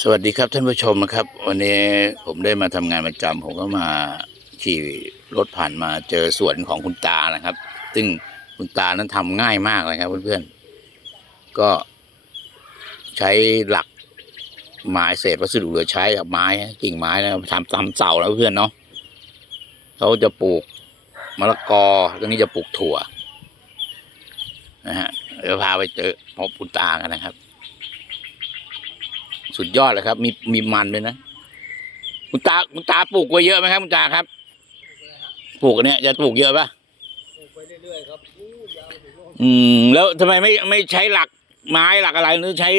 สวัสดีครับท่านผู้ชมนะครับ วันนี้ผมได้มาทำงานประจำผมก็มาขี่รถผ่านมาเจอสวนของคุณตานะครับ ซึ่งคุณตานั้นทำง่ายมากเลยครับเพื่อนๆก็ใช้หลักไม้เศษวัสดุเหลือใช้กับไม้กิ่งไม้นะทำตามเสาแล้วเพื่อนเนาะเขาจะปลูกมะละกอตรงนี้จะปลูกถั่วนะฮะเดี๋ยวพาไปเจอพบคุณตากันนะครับ สุดยอดเลยครับ มีมีมันด้วยนะคุณตาคุณตาปลูกไว้เยอะไหมครับคุณตาครับปลูกอันเนี้ยจะปลูกเยอะปะปลูกไปเรื่อยๆครับอู้ยาวถึงโน่นอืม แล้วทำไมไม่ไม่ใช้หลักไม้หลักอะไรหรือใช้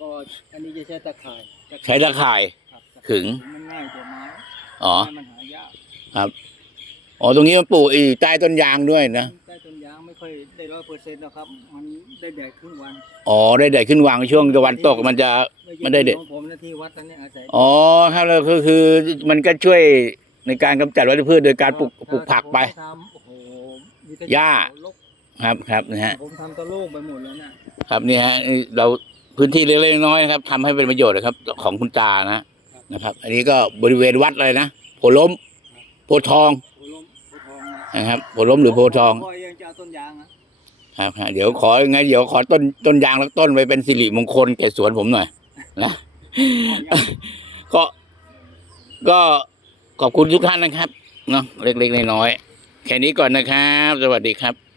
ก็อันนี้จะใช้ตะข่ายใช้ตะข่ายครับตะขึงมันง่ายกว่าไม้อ๋อไม้มันหายากอ๋อตรงนี้มันปลูกอีใต้ต้นยางด้วยนะใต้ต้นยางไม่ค่อยได้ร้อยเปอร์เซ็นต์แล้วครับ มันได้แดดครึ่งวันอ๋อได้เด็ดขึ้นวางช่วงตะวันตกมันจะ ใช่มันได้แดดของผมนะที่วัดตอนนี้อาศัยอ๋อครับแล้วก็คือมันก็ช่วยในการกำจัดวัชพืชโดยการปลูกปลูกผักไปผมทำโอ้โหมีแต่หญ้า รกครับครับนะฮะผมทำตะโล่งไปหมดแล้วน่ะครับนี่ฮะนี่เราพื้นที่เล็กๆน้อยๆนะครับทำให้เป็นประโยชน์นะครับ ของคุณตานะนะครับ อันนี้ก็บริเวณวัดเลยนะโพล้มโพธิ์ทองโอ้ล้มโอ้ทองนะนะครับโพล้มหรือโพธิ์ทอง พ่อยังจะเอาต้นยางอะครับฮะเดี๋ยวขอยังไงเดี๋ยวขอต้นต้นยางแล้วต้นไว้เป็นสิริมงคลแก่สวนผมหน่อย นะก็ก็ขอบคุณทุกท่านนะครับเนาะเล็กๆน้อยๆแค่นี้ก่อนนะครับ สวัสดีครับ